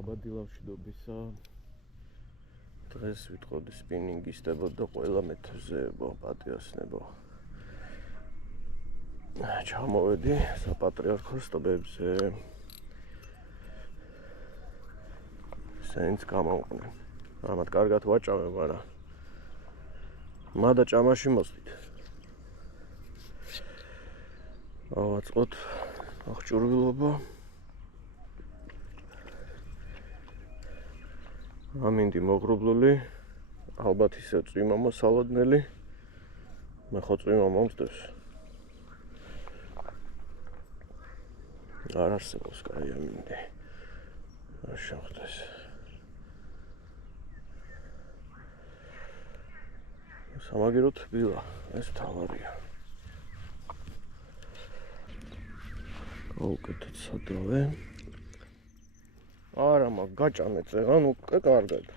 აბადილავში დობისა დღეს ვიტყოდი სპინინგისტებო და ყველა მეთევზეებო პატიოსნებო ჩამოვედი საპატრიარქოს ტბებზე სენს გამოვყვნენ ამათ კარგად ვაჭამე მაგრამ მადა ჭამაში მოსდით ავაწყოთ აღჭურვილობა ამინდი მოგრუბლული ალბათ ისე წვიმა მოსალოდნელი მე ხო წვიმა მომწდევს არ არსებობს კაი ამინდი არ შევხვდეს სამაგეროთ თბილა ეს თავარია გავუკეთოთ სადავე არა მაგ გაჭამეწე ანუ კარგად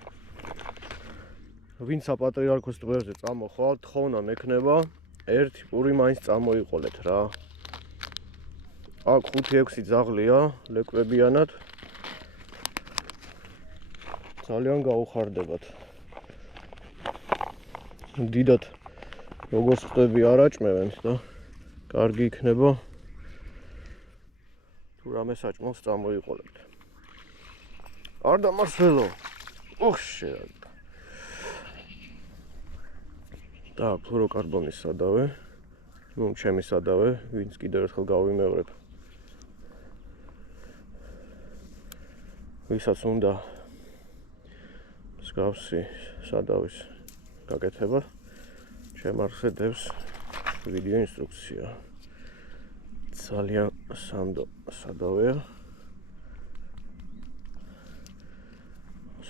ვინც საპატრიარქოს ტბებზე წამოხვალთ ხოვნა მექნება ერთი პური მაინც წამოიყოლეთ რა აქ 5-6 ძაღლია ლეკვებიანად ძალიან გაუხარდებათ დიდად როგორც ხტები არ აჭმევენს და კარგი იქნება თუ რამე საჭმელს წამოიყოლებთ არ დამარსველო ოხშე და ფლუოროკარბონის სადავე ნუ ჩემი სადავე ვინც კიდევ ერთხელ გავიმეორებ ვისაც უნდა მსგავსი სადავის გაკეთება ჩემ არხზე დევს ვიდეო ინსტრუქცია ძალიან სანდო სადავეა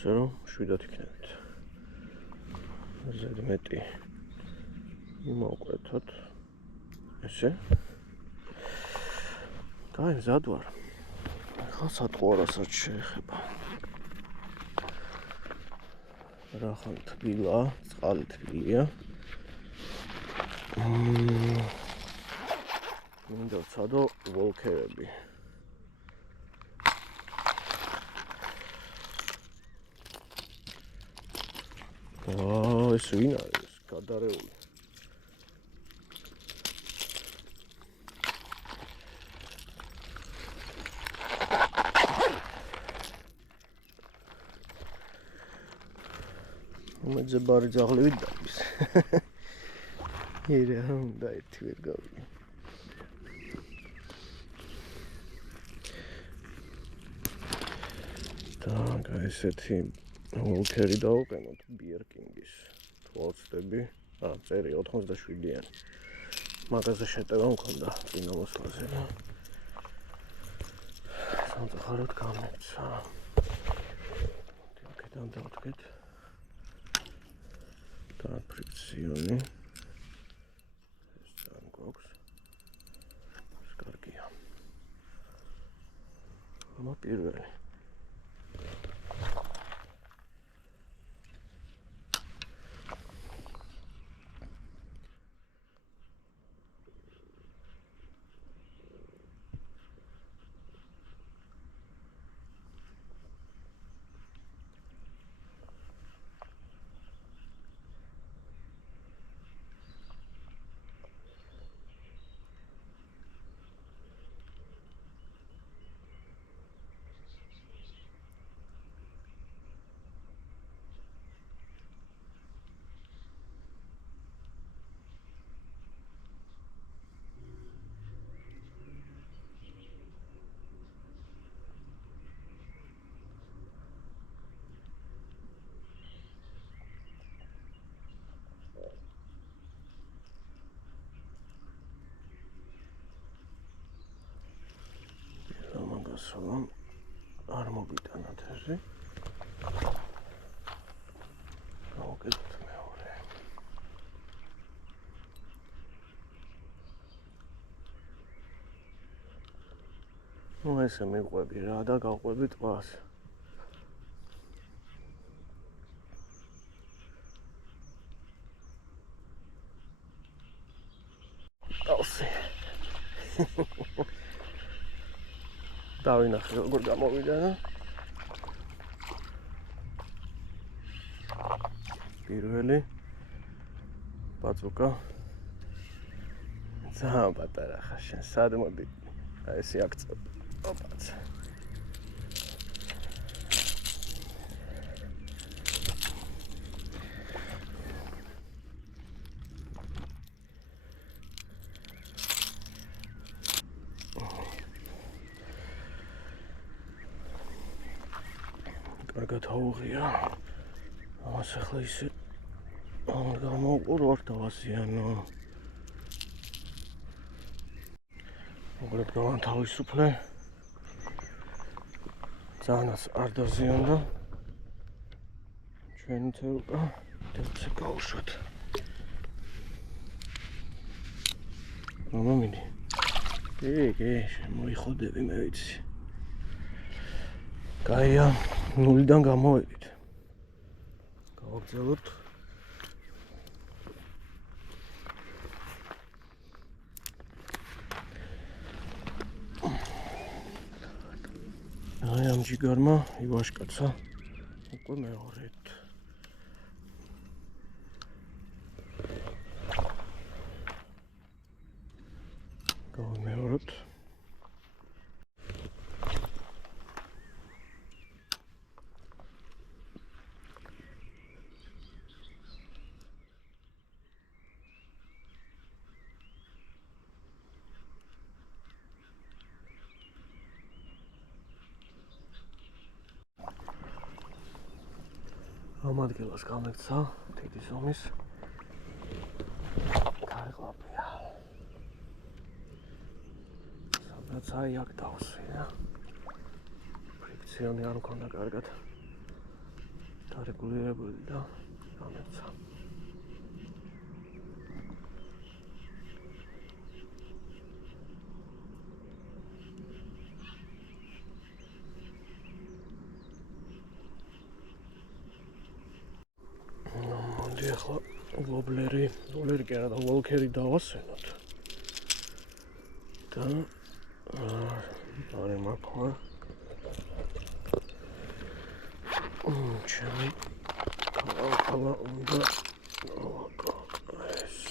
ასე რომ შვიდად იქნებით ზედმეტი მოვკვეთოთ ესე კაი მზად ვარ ახლა სატყუარასაც შეეხება რახან თბილა წყალი თბილია მინდა ვცადო ვოლქერები ეს ვინ არის გადარეული უმეძე ბარი ძაღლებით დაგვის ირე უნდა ერთი ვერ გავიგე და ესეთი ვოლქერი დავუყენოთ ბიერკინგის თვალწები წერი 87-იანი მაგაზე შეტევა მქონდა წინა მოსვლაზე და სამწუხაროდ გამეცა აქედან დავდგეთ და ფრიქციონი ეს ძალიან გვაქვს ეს კარგია ამა პირველი სულამ არ მოგიტანათ ეზი გავუკეთოთ მეორე ნუ ესე მიყვები რა და გავყვები ტბას ტალსი დავინახე როგორ გამოვიდა პირველი ბაწუკა ძალიან პატარა ხარ შენ სად მოდი აი ესე აქ ოპაც კარგად აუღია ამას ახლა ისე გამოვყურ ვარ დავაზიანო მოგრებ გავანთავისუფლე ძალიანაც არ დაზიანდა ჩვენი თერუკა დევცე გავუშვათ მომიდი კი მოიხოდები მე ვიცი კაია ნულიდან გამოვედით გავაგზავნოთ აი ამ ჯიგარმა ივაშკაცა უკვე მეორედ გავმეოროთ ამ ადგილას გამექცა თითის ომის კარგლაპია სადაც აი აქ დავსვია ფრიქციონი არ მქონდა კარგად დარეგულირებული და გამექცა ახლა ვობლერი კი არა და ვოლქერი დავასვენოთ და არე მაქვა ჩემი კალა უნდა ეს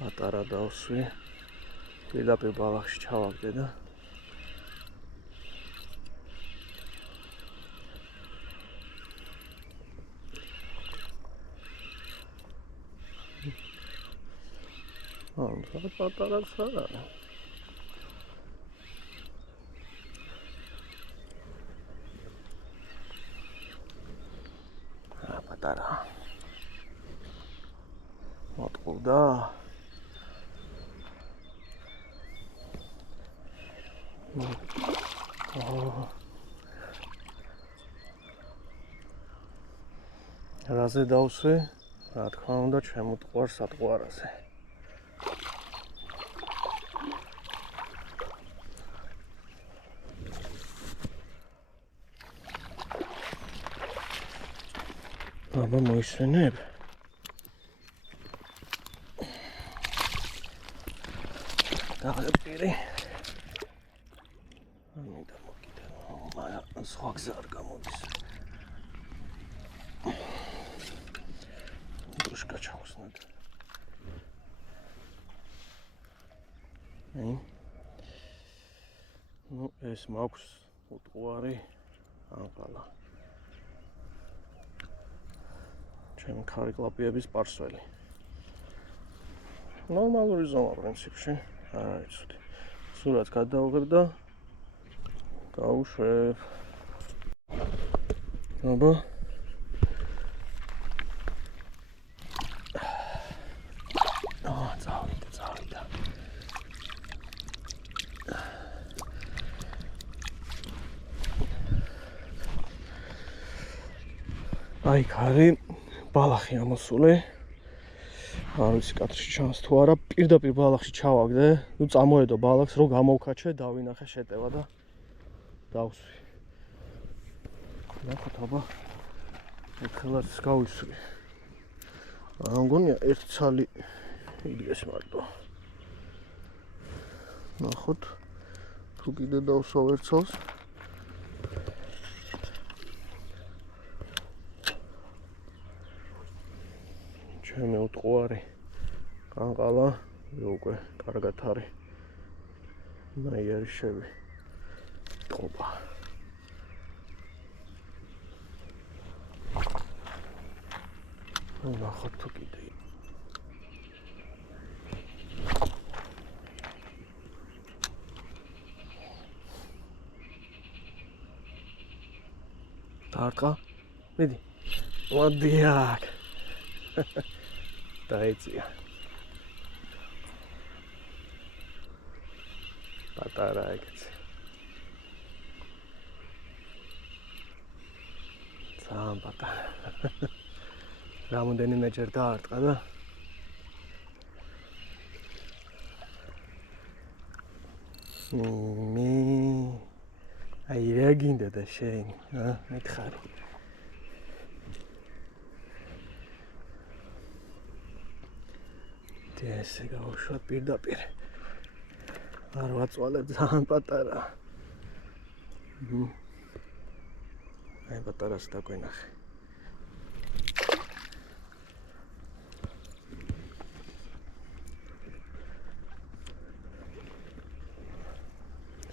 პატარა დავსვი პირდაპირ ბალახში ჩავაგდე და პატარაც არა პატარა მოტყუდა რაზე დავსვი? რა თქმა უნდა, ჩემუტყვარ სატყვარაზე. აბა მოისვენებ. დაღლები. ამინდა მოკიდა. მაგრამ სხვა გზა არ გამოდის. Душка ჩავსნათ. Ну, ეს მაქვს უტყუარი ანყალა. ჩემი ქარიკლაპიების პარსველი. ნორმალური ზომა პრინციპში. არა იცოდი. სურათს გადავღებ და გავუშვებ. აბა აი ხარი ბალახი ამოსული. არ ვიცი კადრში ჩანს თუ არა, პირდაპირ ბალახში ჩავაგდე. ნუ წამოედო ბალახს, რო გამოვქაჩე, დავინახე შეტევა და დავსვი. ნახოთ აბა. ეხლაც გავისვი. არ მგონია ერთ ცალი იდგეს მარტო. ნახოთ. თუ კიდე დავსვავ ერთ ცალს. ჩემი უტყუარი კანყალა უკვე კარგად არის. ნაიერიშები ტყობა. ნახოთ თუ კიდე დარტყა მიდი მოდი აქ დაიწია პატარა ეგეც ძალიან პატარა რამდენიმეჯერ დაარტყა და აი რა გინდა და შენ მითხარი ესე გავუშვათ პირდაპირ არ ვაწვალებ ძალიან პატარა აი პატარას დაგვენახე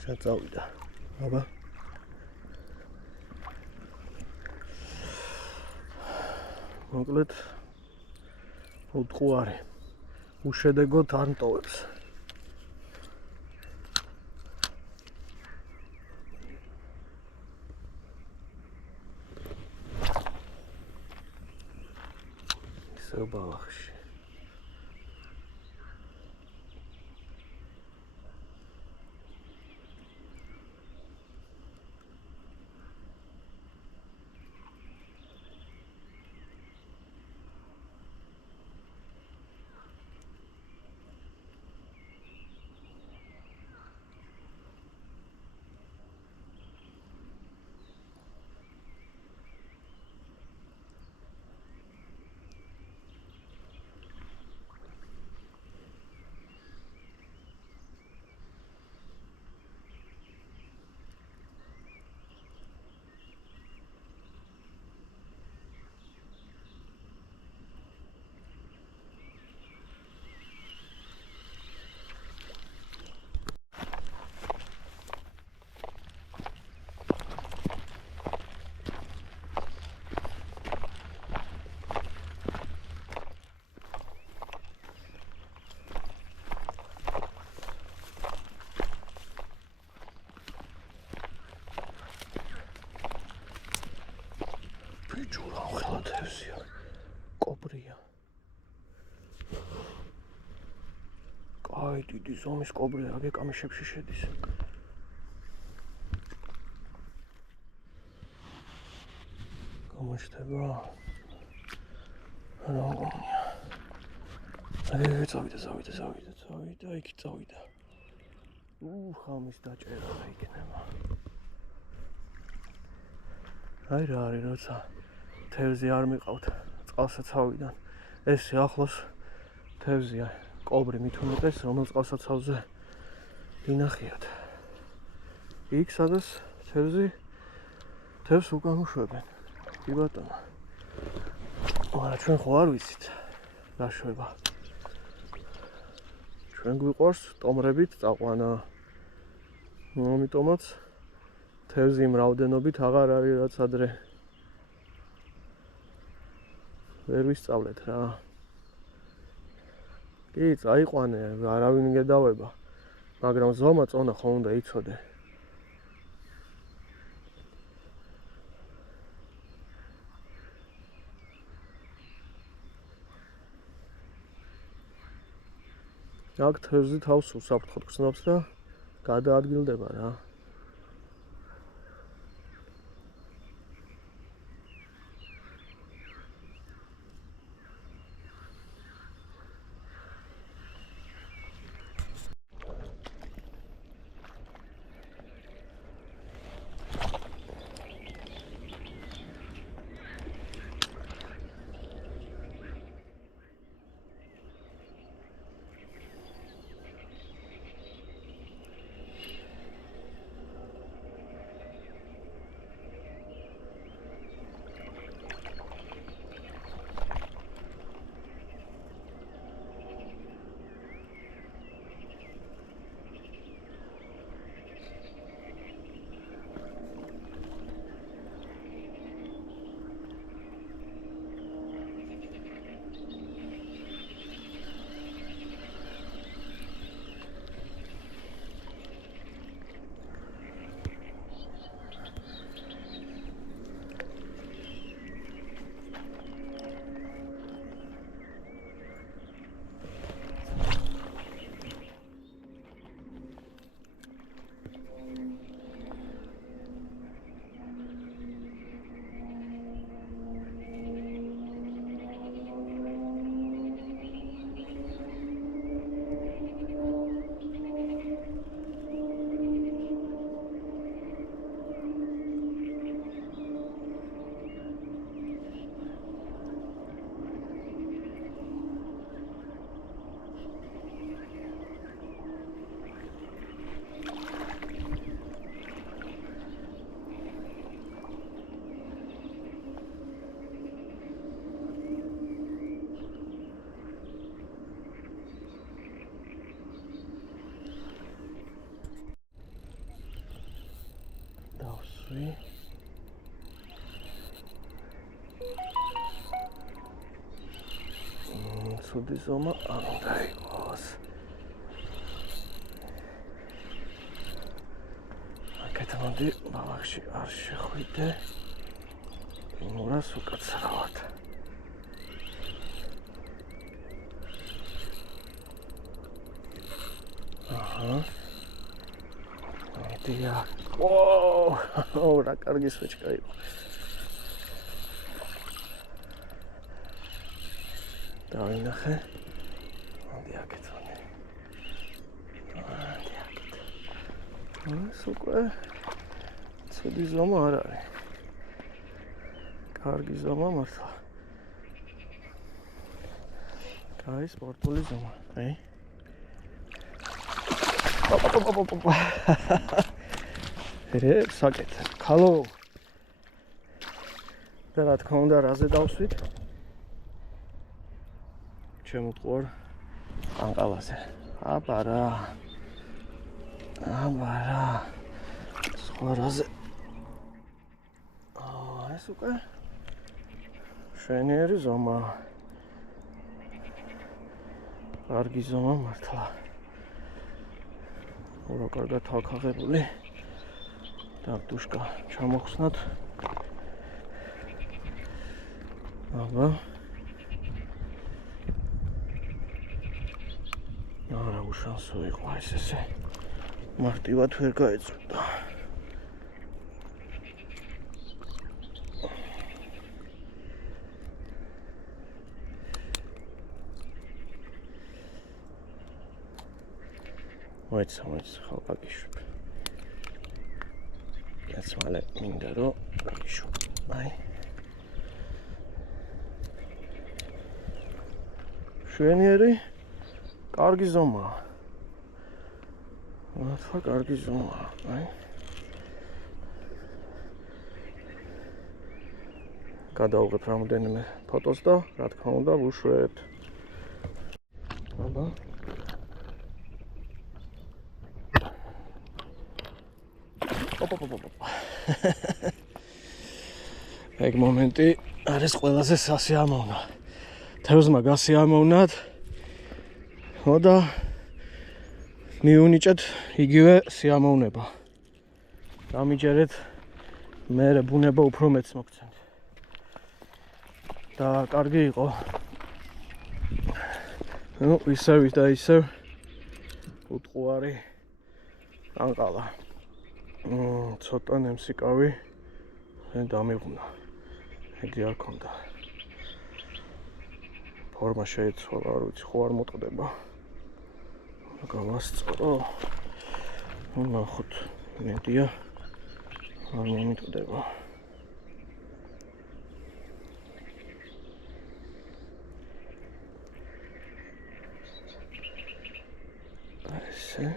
შეწავიდა აბა მოკლედ უტყუარი უშედეგოდ არ მტოვებს ისევ ბალახში ჯურა ხელათევსია კობრია კაი დიდი ზომის კობრია აგე კამიშებში შედის გამოჩნდება რა გონია აი წავიდა იქ წავიდა ხამის დაჭერა იქნება აი რა არის როცა თევზი არ მიყავთ წყალსაცავიდან ეს ახლოს თევზია კობრი მით უმეტეს რომელ წყალსაცავზე ინახიათ იქ სადაც თევზს უკან უშვებენ კი ბატონო მაგრამ ჩვენ ხო არ ვიცით რა შვება ჩვენ გვიყვარს ტომრებით წაყვანა ამიტომაც თევზი იმ რაოდენობით აღარ არის რაც ადრე ვერ ვისწავლეთ რა კი წაიყვანე არავინ გედავება მაგრამ ზომა წონა ხო უნდა იცოდე აქ თევზი თავს უსაფრთხოდ გრძნობს და გადაადგილდება რა ორი ცუდი ზომა არ უნდა იყოს. აქეთ მოდი ბალახში არ შეხვიდე. ნურას უკაცრავად. აჰა. მედია. ოუ, რა კარგი სვეჩკა იყო. დავინახე. მოდი აქეთ ვარ. მოდი აქეთ. ეს უკვე ცუდი ზომა არ არის. კარგი ზომა მართლა. კაი სპორტული ზომა, აი. ოპ. საკეთ. ხალო. და რა თქმა უნდა, რაზე დავსვით? შემოწყوار ანყალაზე. აბარა. სხვა რაზე. ეს უკვე შვენიერი ზომა. კარგი ზომა მართლა. რა კარგად თალქაღებული. დაბდუშკა ჩამოხსნათ. აბა. არა უშანსო იყო ესე. მარტივად ვერ გაეწვდა. მოიცა ხალხაგიშვებ. რაც მალე მინდა რომ გიშვებ. აი. შვენიერი კარგი ზომა. მართლა კარგი ზომა. აი. გადავიღებ რამდენიმე ფოტოს და რა თქმა უნდა ვუშვებთ. აბა. ეგ მომენტი არის ყველაზე სასიამოვნო. თევზმა გასიამოვნად. და მიუნიჭეთ იგივე სიამოვნება. დამიჯერეთ მე ბუნება უფრო მეც მოგცემთ. და კარგი იყო. ნუ ისევ და ისევ უტყუარი ანყალა. ცოტა ნემსიკავი დამიღუნა. ეგი არ ქონდა. ფორმა შეიცვალა, არ ვიცი, ხო არ მოტყდება. გავასწორო. ნახოთ, მედია არ მომიტყდება. ესე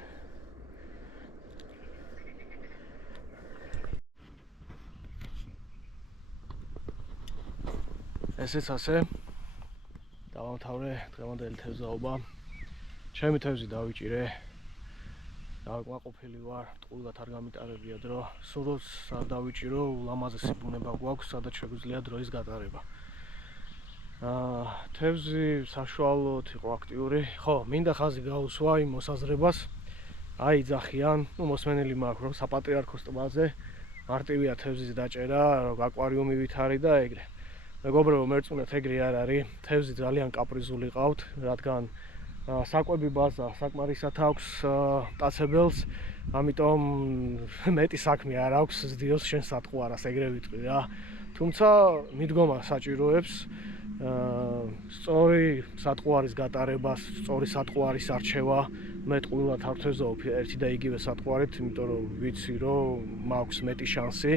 ესეც ასე დავამთავრე დღევანდელი თევზაობა. ჩემი თევზი დავიჭირე. დავაკმაყოფილი ვარ, ტყუილად არ გამიტარებია დრო. სულაც არ დავიჭირო, ულამაზესი ბუნება გვაქვს, სადაც შეგვიძლია დროის გატარება. თევზი საშუალოდ იყო აქტიური. ხო, მინდა ხაზი გაუსვა იმ მოსაზრებას. აიძახიან, მოსმენელი მაქვს, რომ საპატრიარქოს ტბაზე მარტივია თევზის დაჭერა, აკვარიუმი ვითარი და ეგრე. მეგობრებო, მერწმუნეთ, ეგრე არ არის. თევზი ძალიან კაპრიზული ყავთ, რადგან საკვები ბაზა საკმარისად აქვს მტაცებელს, ამიტომ მეტი საქმე არ აქვს ზდიოს შენ სატყუარას, ეგრე ვიტყვი რა. თუმცა მიდგომა საჭიროებს სწორი სატყუარის გატარებას, სწორი სატყუარის არჩევა. მე ტყუილად არ ვთევზაობ ერთი და იგივე სატყუარით, იმიტომ რომ ვიცი რომ მაქვს მეტი შანსი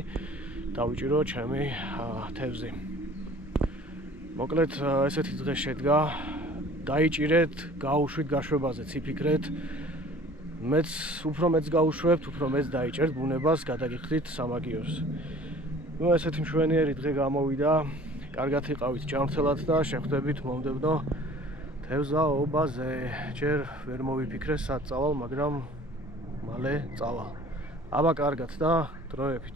დავიჭირო ჩემი თევზი. მოკლედ ესეთი დღე შედგა. დაიჭირეთ, გაუშვით გაშვებაზეც იფიქრეთ. მეც უფრო მეც გაუშვებთ, უფრო მეც დაიჭერთ ბუნებას, გადაგიხდით სამაგიეროს. ნუ ესეთი მშვენიერი დღე გამოვიდა. კარგად იყავით ჭამრთელად და შეხვდებით მომდევნო თევზაობაზე. ჯერ ვერ მოვიფიქრე სად წავალ, მაგრამ მალე წავალ. აბა კარგად და დროებით.